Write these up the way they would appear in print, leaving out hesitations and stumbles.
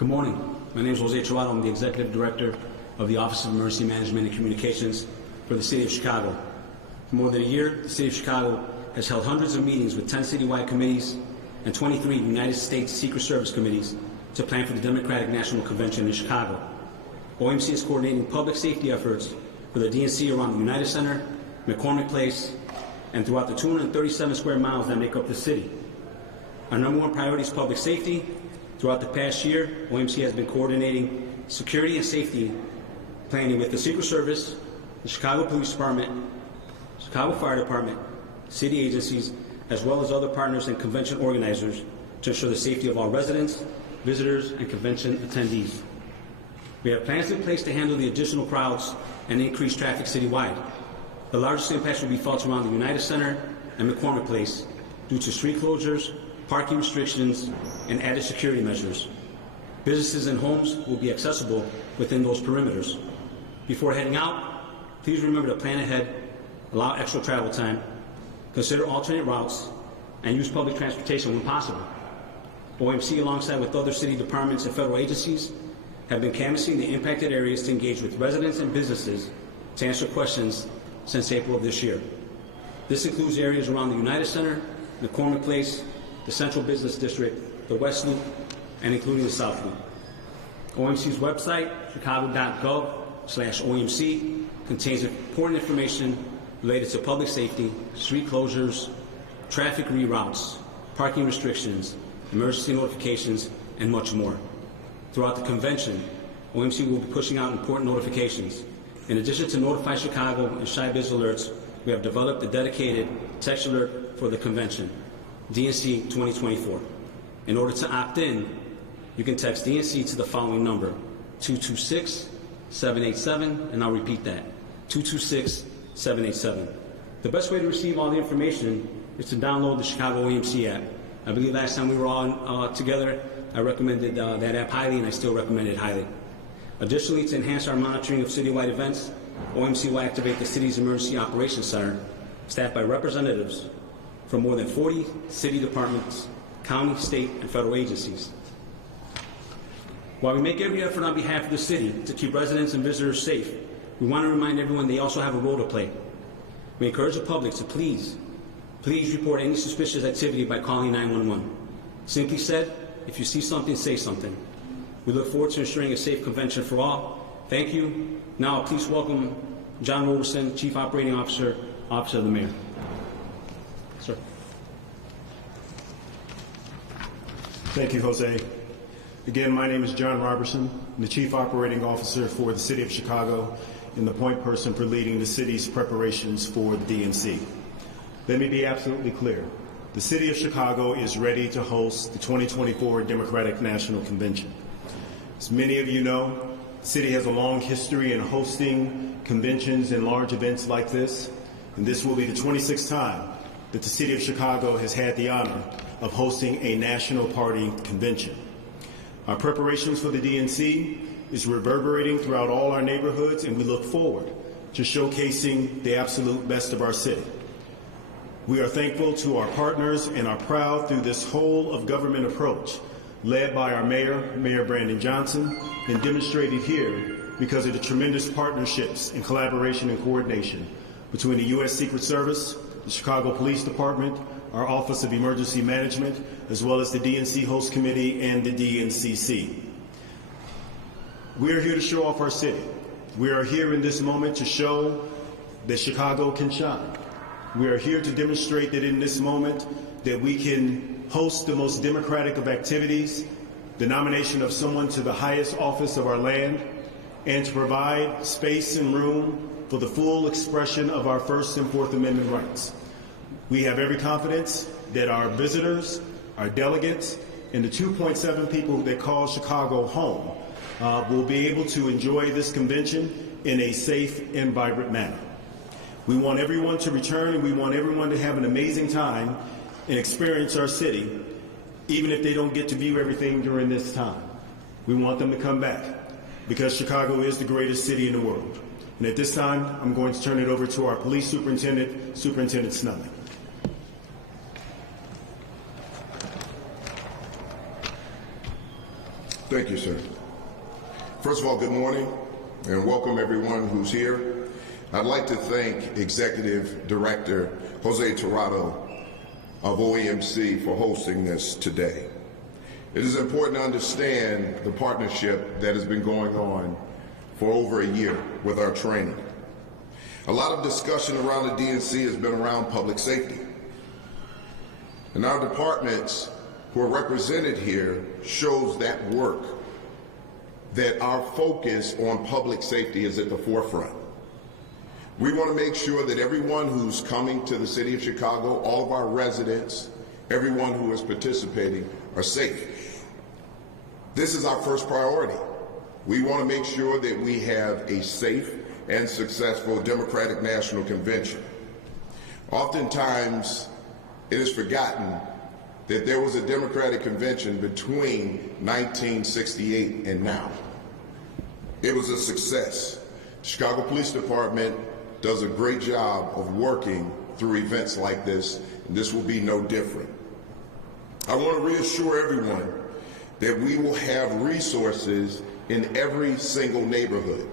Good morning. My name is Jose Trujillo. I'm the Executive Director of the Office of Emergency Management and Communications for the City of Chicago. For more than a year, the City of Chicago has held hundreds of meetings with 10 citywide committees and 23 United States Secret Service committees to plan for the Democratic National Convention in Chicago. OMC is coordinating public safety efforts for the DNC around the United Center, McCormick Place, and throughout the 237 square miles that make up the city. Our number one priority is public safety. Throughout the past year, OMC has been coordinating security and safety planning with the Secret Service, the Chicago Police Department, Chicago Fire Department, city agencies, as well as other partners and convention organizers to ensure the safety of all residents, visitors, and convention attendees. We have plans in place to handle the additional crowds and increase traffic citywide. The largest impacts will be felt around the United Center and McCormick Place due to street closures, parking restrictions, and added security measures. Businesses and homes will be accessible within those perimeters. Before heading out, please remember to plan ahead, allow extra travel time, consider alternate routes, and use public transportation when possible. OMC, alongside with other city departments and federal agencies, have been canvassing the impacted areas to engage with residents and businesses to answer questions since April of this year. This includes areas around the United Center, McCormick Place, the Central Business District, the West Loop, and including the South Loop. OMC's website, chicago.gov/OMC, contains important information related to public safety, street closures, traffic reroutes, parking restrictions, emergency notifications, and much more. Throughout the convention, OMC will be pushing out important notifications. In addition to Notify Chicago and ShyBiz alerts, we have developed a dedicated text alert for the convention, DNC 2024. In order to opt in, you can text DNC to the following number, 226-787, and I'll repeat that, 226-787. The best way to receive all the information is to download the Chicago OMC app. I believe last time we were all together, I recommended that app highly, and I still recommend it highly. Additionally, to enhance our monitoring of citywide events, OMC will activate the city's Emergency Operations Center, staffed by representatives from more than 40 city departments, county, state, and federal agencies. While we make every effort on behalf of the city to keep residents and visitors safe, we want to remind everyone they also have a role to play. We encourage the public to please report any suspicious activity by calling 911. Simply said, if you see something, say something. We look forward to ensuring a safe convention for all. Thank you. Now, please welcome John Roberson, Chief Operating Officer, Office of the Mayor. Sir. Thank you, Jose. Again, my name is John Roberson. I'm the Chief Operating Officer for the City of Chicago and the point person for leading the city's preparations for the DNC. Let me be absolutely clear. The City of Chicago is ready to host the 2024 Democratic National Convention. As many of you know, the city has a long history in hosting conventions and large events like this, and this will be the 26th time that the City of Chicago has had the honor of hosting a national party convention. Our preparations for the DNC is reverberating throughout all our neighborhoods, and we look forward to showcasing the absolute best of our city. We are thankful to our partners and are proud through this whole of government approach led by our mayor, Mayor Brandon Johnson, and demonstrated here because of the tremendous partnerships and collaboration and coordination between the U.S. Secret Service, the Chicago Police Department, our Office of Emergency Management, as well as the DNC Host Committee and the DNCC. We are here to show off our city. We are here in this moment to show that Chicago can shine. We are here to demonstrate that in this moment that we can host the most democratic of activities, the nomination of someone to the highest office of our land, and to provide space and room for the full expression of our First and Fourth Amendment rights. We have every confidence that our visitors, our delegates, and the 2.7 people that call Chicago home will be able to enjoy this convention in a safe and vibrant manner. We want everyone to return, and we want everyone to have an amazing time and experience our city, even if they don't get to view everything during this time. We want them to come back, because Chicago is the greatest city in the world. And at this time, I'm going to turn it over to our police superintendent, Superintendent Snelling. Thank you, sir. First of all, good morning and welcome everyone who's here. I'd like to thank Executive Director Jose Tirado of OEMC for hosting this today. It is important to understand the partnership that has been going on for over a year with our training. A lot of discussion around the DNC has been around public safety. And our departments who are represented here shows that work, that our focus on public safety is at the forefront. We want to make sure that everyone who's coming to the city of Chicago, all of our residents, everyone who is participating are safe. This is our first priority. We want to make sure that we have a safe and successful Democratic National Convention. Oftentimes, it is forgotten that there was a Democratic Convention between 1968 and now. It was a success. The Chicago Police Department does a great job of working through events like this, and this will be no different. I want to reassure everyone that we will have resources in every single neighborhood.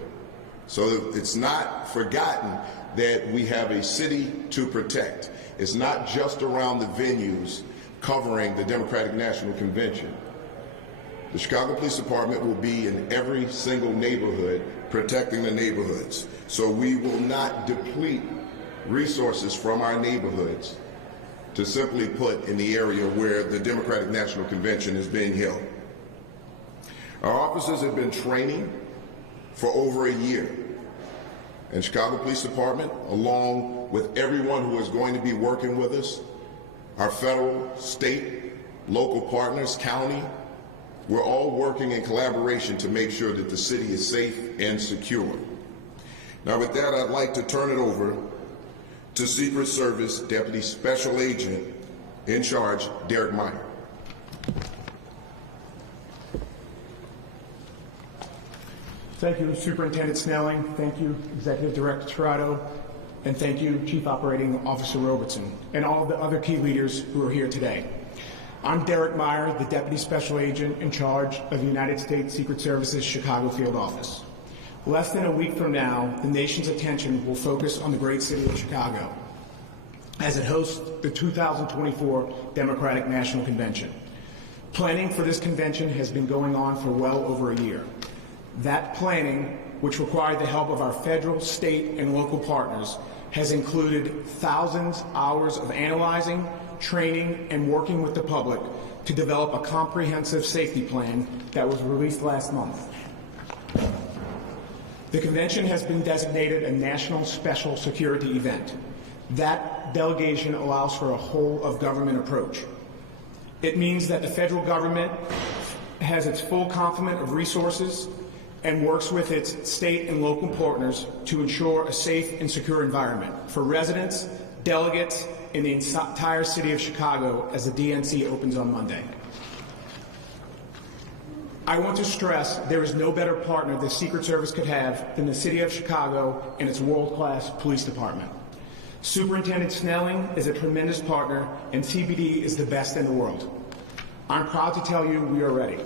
So that it's not forgotten that we have a city to protect. It's not just around the venues covering the Democratic National Convention. The Chicago Police Department will be in every single neighborhood protecting the neighborhoods. So we will not deplete resources from our neighborhoods to simply put in the area where the Democratic National Convention is being held. Our officers have been training for over a year. And Chicago Police Department, along with everyone who is going to be working with us, our federal, state, local partners, county, we're all working in collaboration to make sure that the city is safe and secure. Now with that, I'd like to turn it over to Secret Service Deputy Special Agent in charge, Derek Meyer. Thank you, Superintendent Snelling. Thank you, Executive Director Tirado. And thank you, Chief Operating Officer Robertson, and all of the other key leaders who are here today. I'm Derek Meyer, the Deputy Special Agent in charge of the United States Secret Service's Chicago Field Office. Less than a week from now, the nation's attention will focus on the great city of Chicago as it hosts the 2024 Democratic National Convention. Planning for this convention has been going on for well over a year. That planning, which required the help of our federal, state, and local partners, has included thousands of hours of analyzing, training, and working with the public to develop a comprehensive safety plan that was released last month. The convention has been designated a national special security event. That delegation allows for a whole-of-government approach. It means that the federal government has its full complement of resources and works with its state and local partners to ensure a safe and secure environment for residents, delegates, and the entire city of Chicago as the DNC opens on Monday. I want to stress there is no better partner the Secret Service could have than the city of Chicago and its world-class police department. Superintendent Snelling is a tremendous partner, and CPD is the best in the world. I'm proud to tell you we are ready.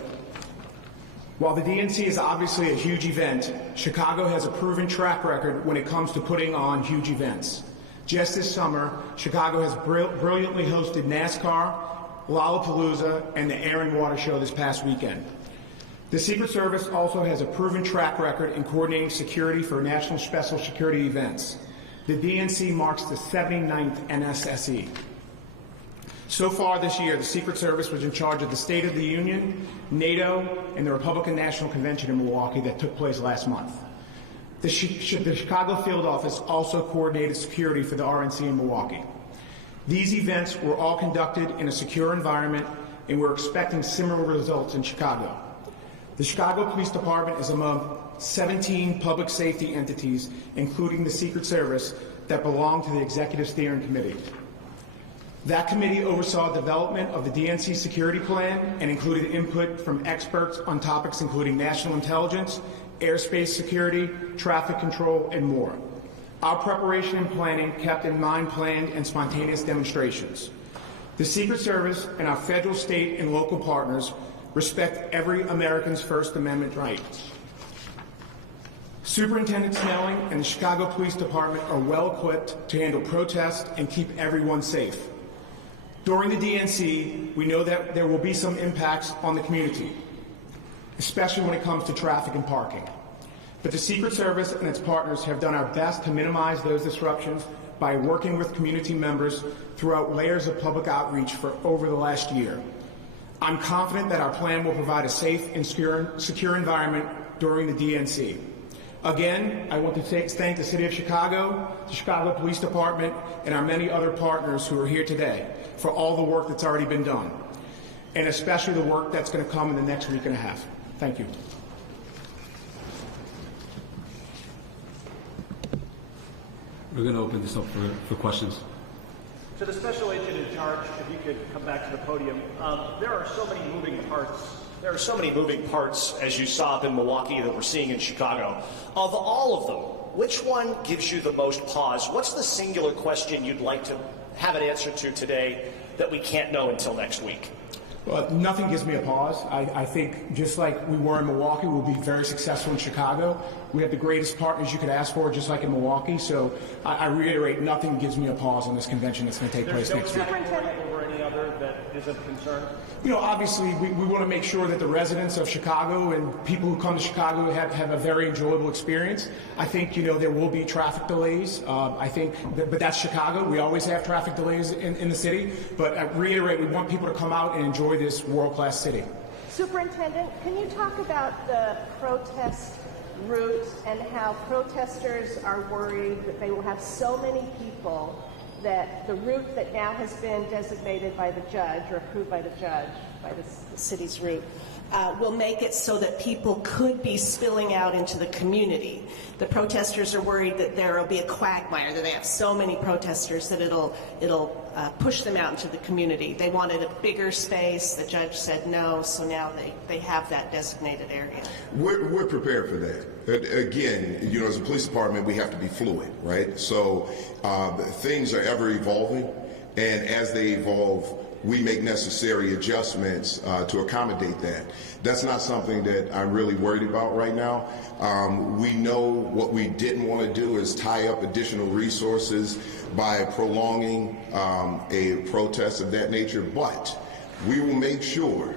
While the DNC is obviously a huge event, Chicago has a proven track record when it comes to putting on huge events. Just this summer, Chicago has brilliantly hosted NASCAR, Lollapalooza, and the Air and Water Show this past weekend. The Secret Service also has a proven track record in coordinating security for national special security events. The DNC marks the 79th NSSE. So far this year, the Secret Service was in charge of the State of the Union, NATO, and the Republican National Convention in Milwaukee that took place last month. The Chicago Field Office also coordinated security for the RNC in Milwaukee. These events were all conducted in a secure environment, and we're expecting similar results in Chicago. The Chicago Police Department is among 17 public safety entities, including the Secret Service, that belong to the Executive Steering Committee. That committee oversaw development of the DNC security plan and included input from experts on topics including national intelligence, airspace security, traffic control, and more. Our preparation and planning kept in mind planned and spontaneous demonstrations. The Secret Service and our federal, state, and local partners respect every American's First Amendment rights. Superintendent Snelling and the Chicago Police Department are well equipped to handle protests and keep everyone safe. During the DNC, we know that there will be some impacts on the community, especially when it comes to traffic and parking. But the Secret Service and its partners have done our best to minimize those disruptions by working with community members throughout layers of public outreach for over the last year. I'm confident that our plan will provide a safe and secure environment during the DNC. Again, I want to thank the City of Chicago, the Chicago Police Department, and our many other partners who are here today for all the work that's already been done, and especially the work that's going to come in the next week and a half. Thank you. We're going to open this up for questions. To the special agent in charge, if you could come back to the podium. There are so many moving parts. There are so many moving parts, as you saw up in Milwaukee, that we're seeing in Chicago. Of all of them, which one gives you the most pause? What's the singular question you'd like to have an answer to today that we can't know until next week? Well, nothing gives me a pause. I think just like we were in Milwaukee, we'll be very successful in Chicago. We have the greatest partners you could ask for, just like in Milwaukee. So I reiterate, nothing gives me a pause on this convention that's going to take place next week. Or any other that is of concern? You know, obviously, we want to make sure that the residents of Chicago and people who come to Chicago have a very enjoyable experience. I think, you know, there will be traffic delays. But that's Chicago. We always have traffic delays in the city. But I reiterate, we want people to come out and enjoy this world-class city. Superintendent, can you talk about the protest route and how protesters are worried that they will have so many people that the route that now has been designated by the judge or approved by the judge, by the city's route, will make it so that people could be spilling out into the community. The protesters are worried that there will be a quagmire, that they have so many protesters that it'll push them out into the community. They wanted a bigger space. The judge said no, so now they have that designated area. We're prepared for that. Again, you know, as a police department, we have to be fluid, right? So things are ever evolving, and as they evolve, we make necessary adjustments to accommodate that. That's not something that I'm really worried about right now. We know what we didn't want to do is tie up additional resources by prolonging a protest of that nature, but we will ensure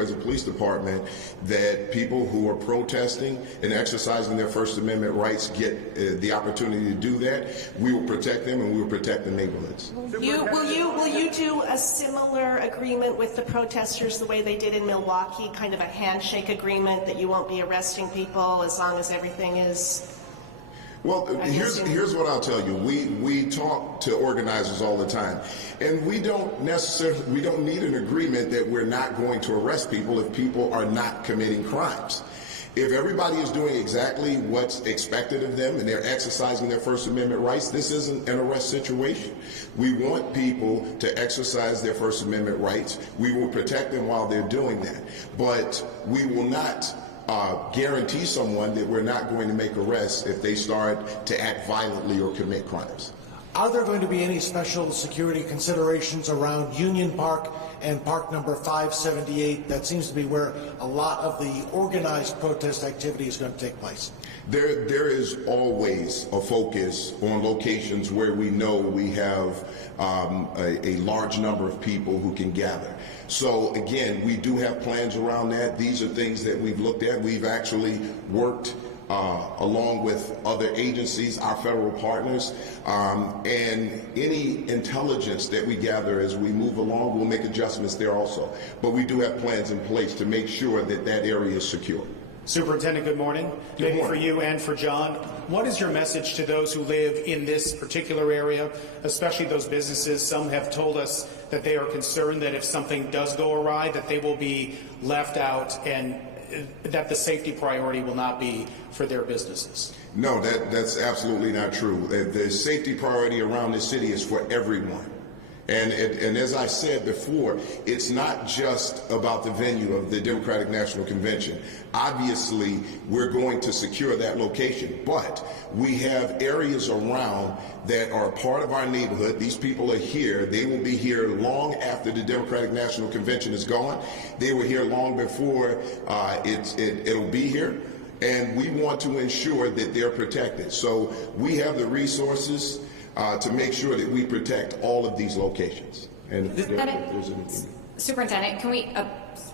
as a police department that people who are protesting and exercising their First Amendment rights get the opportunity to do that. We will protect them, and we will protect the neighborhoods. Will you do a similar agreement with the protesters the way they did in Milwaukee, kind of a handshake agreement that you won't be arresting people as long as everything is? Well, here's what I'll tell you. We talk to organizers all the time, and we don't need an agreement that we're not going to arrest people if people are not committing crimes. If everybody is doing exactly what's expected of them and they're exercising their First Amendment rights, this isn't an arrest situation. We want people to exercise their First Amendment rights. We will protect them while they're doing that, but we will not guarantee someone that we're not going to make arrests if they start to act violently or commit crimes. Are there going to be any special security considerations around Union Park and Park number 578? That seems to be where a lot of the organized protest activity is going to take place. There is always a focus on locations where we know we have a large number of people who can gather. So again, we do have plans around that. These are things that we've looked at. We've actually worked along with other agencies, our federal partners, and any intelligence that we gather as we move along, we'll make adjustments there also. But we do have plans in place to make sure that that area is secure. Superintendent, good morning. Maybe for you and for John, what is your message to those who live in this particular area, especially those businesses? Some have told us that they are concerned that if something does go awry, that they will be left out and that the safety priority will not be for their businesses. No, that's absolutely not true. The safety priority around this city is for everyone. And as I said before, it's not just about the venue of the Democratic National Convention. Obviously, we're going to secure that location, but we have areas around that are part of our neighborhood. These people are here. They will be here long after the Democratic National Convention is gone. They were here long before it'll be here. And we want to ensure that they're protected. So we have the resources to make sure that we protect all of these locations. And if there's anything. Superintendent, can we,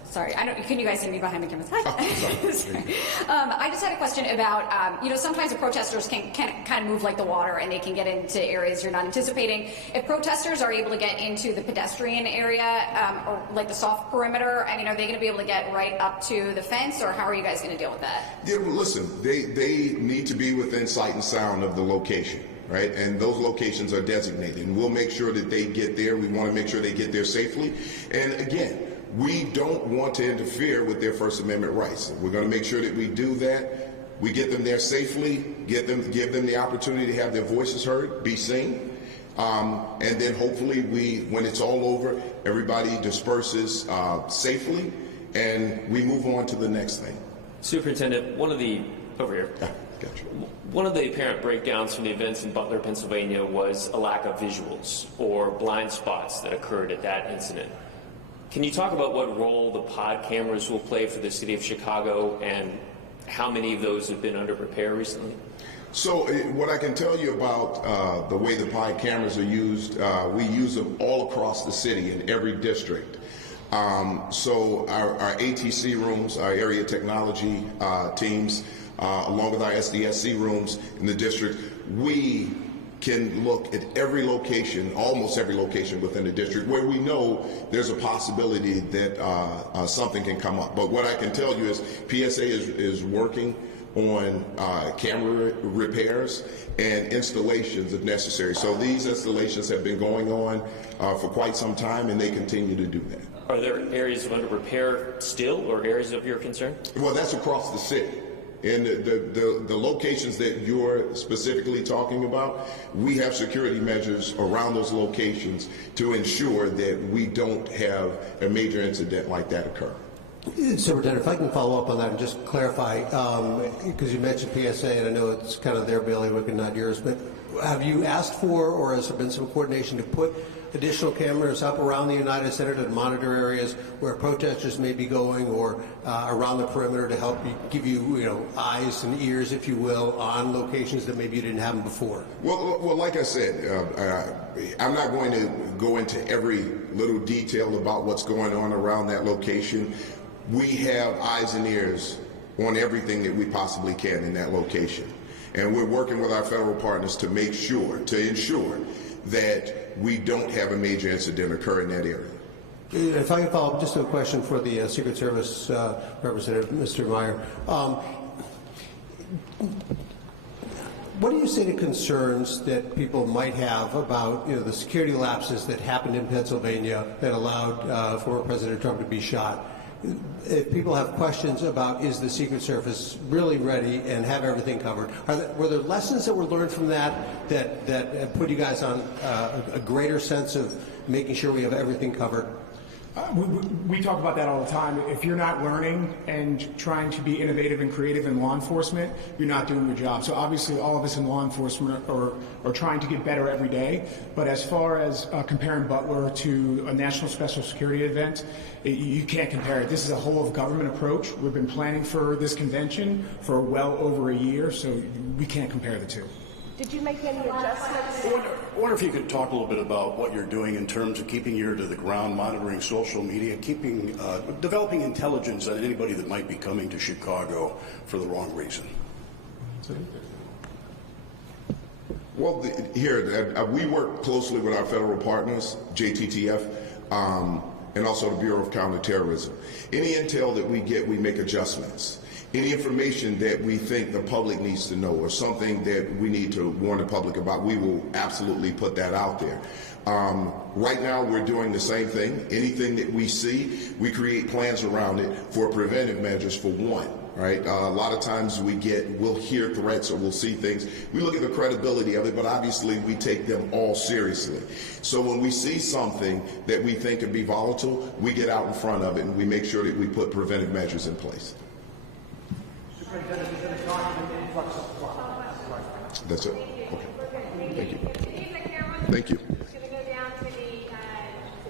sorry, can you guys see me behind the cameras? Hi. Oh, sorry. I just had a question about, sometimes the protesters can kind of move like the water and they can get into areas you're not anticipating. If protesters are able to get into the pedestrian area or like the soft perimeter, I mean, are they going to be able to get right up to the fence, or how are you guys going to deal with that? Yeah, well, listen, they need to be within sight and sound of the location. Right, and those locations are designated, and we'll make sure that they get there. We want to make sure they get there safely. And again, we don't want to interfere with their First Amendment rights. We're going to make sure that we do that. We get them there safely, give them the opportunity to have their voices heard, be seen, and then hopefully when it's all over, everybody disperses safely, and we move on to the next thing. Superintendent, over here. Gotcha. One of the apparent breakdowns from the events in Butler, Pennsylvania was a lack of visuals or blind spots that occurred at that incident. Can you talk about what role the pod cameras will play for the city of Chicago and how many of those have been under repair recently? So what I can tell you about the way the pod cameras are used, we use them all across the city in every district. So our ATC rooms, our area technology teams, along with our SDSC rooms in the district, we can look at every location, almost every location within the district where we know there's a possibility that something can come up. But what I can tell you is PSA is working on camera repairs and installations if necessary. So these installations have been going on for quite some time, and they continue to do that. Are there areas of under repair still, or areas of your concern? Well, that's across the city. In the locations that you're specifically talking about, we have security measures around those locations to ensure that we don't have a major incident like that occur. Superintendent, if I can follow up on that and just clarify, because you mentioned PSA, and I know it's kind of their bailiwick and not yours, but have you asked for, or has there been some coordination to put additional cameras up around the United Center to monitor areas where protesters may be going, or around the perimeter to help give you, eyes and ears, if you will, on locations that maybe you didn't have them before? Well, like I said, I'm not going to go into every little detail about what's going on around that location. We have eyes and ears on everything that we possibly can in that location. And we're working with our federal partners to ensure that we don't have a major incident occur in that area. If I can follow up, just a question for the Secret Service representative, Mr. Meyer. What do you say to concerns that people might have about the security lapses that happened in Pennsylvania that allowed former President Trump to be shot? If people have questions about, is the Secret Service really ready and have everything covered? Were there lessons that were learned from that put you guys on a greater sense of making sure we have everything covered? We talk about that all the time. If you're not learning and trying to be innovative and creative in law enforcement, you're not doing your job. So obviously all of us in law enforcement are trying to get better every day. But as far as comparing Butler to a national special security event, you can't compare it. This is a whole of government approach. We've been planning for this convention for well over a year, so we can't compare the two. Did you make any adjustments? I wonder if you could talk a little bit about what you're doing in terms of keeping ear to the ground, monitoring social media, developing intelligence on anybody that might be coming to Chicago for the wrong reason. Well, we work closely with our federal partners, JTTF, and also the Bureau of Counterterrorism. Any intel that we get, we make adjustments. Any information that we think the public needs to know or something that we need to warn the public about, we will absolutely put that out there. Right now, we're doing the same thing. Anything that we see, we create plans around it for preventive measures, for one. right? A lot of times we'll hear threats or we'll see things. We look at the credibility of it, but obviously we take them all seriously. So when we see something that we think could be volatile, we get out in front of it and we make sure that we put preventive measures in place. That's it. Okay. Thank you. Thank you.